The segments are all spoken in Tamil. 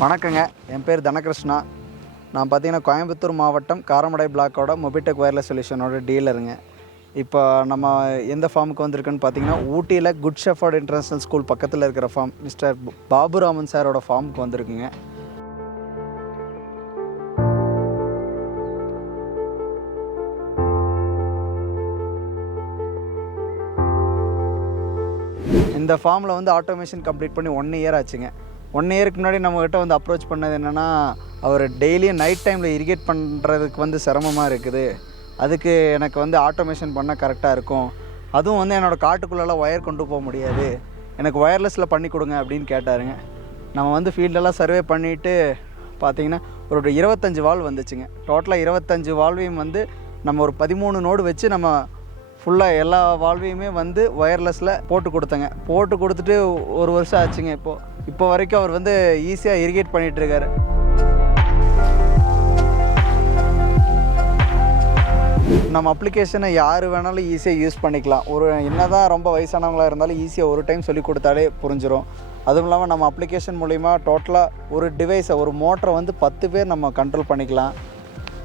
வணக்கங்க, என் பேர் தனகிருஷ்ணா. நான் பார்த்தீங்கன்னா கோயம்புத்தூர் மாவட்டம் காரமடை பிளாக்கோட மொபிடெக் ஒயர்லெஸ் சொல்யூஷனோட டீலருங்க. இப்போ நம்ம எந்த ஃபார்முக்கு வந்திருக்குன்னு பார்த்தீங்கன்னா, ஊட்டியில் குட் ஷெஃபர்ட் இன்டர்நேஷ்னல் ஸ்கூல் பக்கத்தில் இருக்கிற ஃபார்ம் மிஸ்டர் பாபுராமன் சாரோட ஃபார்முக்கு வந்திருக்குங்க. இந்த ஃபார்மில் வந்து ஆட்டோமேஷன் கம்ப்ளீட் பண்ணி 1 இயர் ஆச்சுங்க. 1 இயருக்கு முன்னாடி நம்மக்கிட்ட வந்து அப்ரோச் பண்ணது என்னென்னா, அவர் டெய்லியும் நைட் டைமில் இரிகேட் பண்ணுறதுக்கு வந்து சிரமமாக இருக்குது, அதுக்கு எனக்கு வந்து ஆட்டோமேஷன் பண்ணால் கரெக்டாக இருக்கும், அதுவும் வந்து என்னோடய காட்டுக்குள்ளெல்லாம் ஒயர் கொண்டு போக முடியாது, எனக்கு ஒயர்லெஸில் பண்ணி கொடுங்க அப்படின்னு கேட்டாருங்க. நம்ம வந்து ஃபீல்டெல்லாம் சர்வே பண்ணிவிட்டு பார்த்திங்கன்னா ஒரு 25 வால்வ் வந்துச்சுங்க. டோட்டலாக 25 வால்வையும் வந்து நம்ம ஒரு 13 நோடு வச்சு நம்ம ஃபுல்லாக எல்லா வால்வையுமே வந்து ஒயர்லெஸில் போட்டு கொடுத்தேங்க. போட்டு கொடுத்துட்டு 1 வருஷம் ஆச்சுங்க. இப்போ வரைக்கும் அவர் வந்து ஈஸியாக இரிகேட் பண்ணிகிட்ருக்காரு. நம்ம அப்ளிகேஷனை யார் வேணாலும் ஈஸியாக யூஸ் பண்ணிக்கலாம். என்ன தான் ரொம்ப வயசானவங்களாக இருந்தாலும் ஈஸியாக ஒரு டைம் சொல்லி கொடுத்தாலே புரிஞ்சிடும். அதுவும் இல்லாமல் நம்ம அப்ளிகேஷன் மூலிமா டோட்டலாக ஒரு டிவைஸை, ஒரு மோட்டரை வந்து 10 பேர் நம்ம கண்ட்ரோல் பண்ணிக்கலாம்.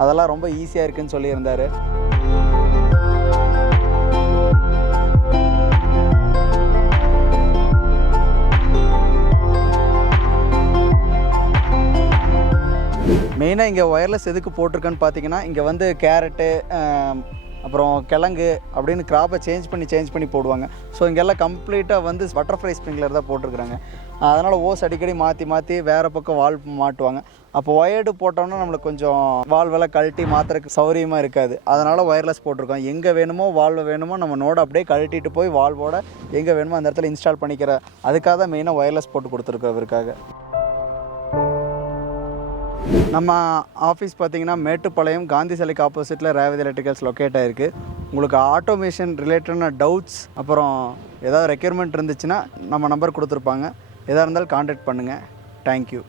அதெல்லாம் ரொம்ப ஈஸியாக இருக்குதுன்னு சொல்லியிருந்தார். மெயினாக இங்கே ஒயர்லெஸ் எதுக்கு போட்டிருக்கேன்னு பார்த்தீங்கன்னா, இங்கே வந்து கேரட்டு, அப்புறம் கிழங்கு அப்படின்னு கிராப்பை சேஞ்ச் பண்ணி போடுவாங்க. ஸோ இங்கெல்லாம் கம்ப்ளீட்டாக வந்து பட்டர்ஃப்ளை ஸ்ப்ரிங்க்லர் தான் போட்டிருக்குறாங்க. அதனால் ஓஸ் அடிக்கடி மாற்றி வேறு பக்கம் வால்வ் மாட்டுவாங்க. அப்போ ஒயர்டு போட்டோம்னா நம்மளுக்கு கொஞ்சம் வால்வெல்லாம் கழட்டி மாற்றுறதுக்கு சௌகரியமாக இருக்காது. அதனால் ஒயர்லெஸ் போட்டிருக்கோம். எங்கே வேணுமோ வால்வு வேணுமோ நம்ம நோடு அப்படியே கழட்டிட்டு போய் வால்வோட எங்கே வேணுமோ அந்த இடத்துல இன்ஸ்டால் பண்ணிக்கிற, அதுக்காக தான் மெயினாக ஒயர்லெஸ் போட்டு கொடுத்துருக்கோம் அவருக்காக. நம்ம ஆஃபீஸ் பார்த்திங்கன்னா மேட்டுப்பாளையம் காந்தி சிலைக்கு ஆப்போசிட்டில் ரேவதி எலக்ட்ரிக்கல்ஸ் லொக்கேட் ஆகிருக்கு. உங்களுக்கு ஆட்டோமேஷன் ரிலேட்டடான டவுட்ஸ், அப்புறம் ஏதாவது ரெக்யர்மெண்ட் இருந்துச்சுன்னா நம்ம நம்பர் கொடுத்துருப்பாங்க. எதாக இருந்தாலும் கான்டாக்ட் பண்ணுங்கள். தேங்க்யூ.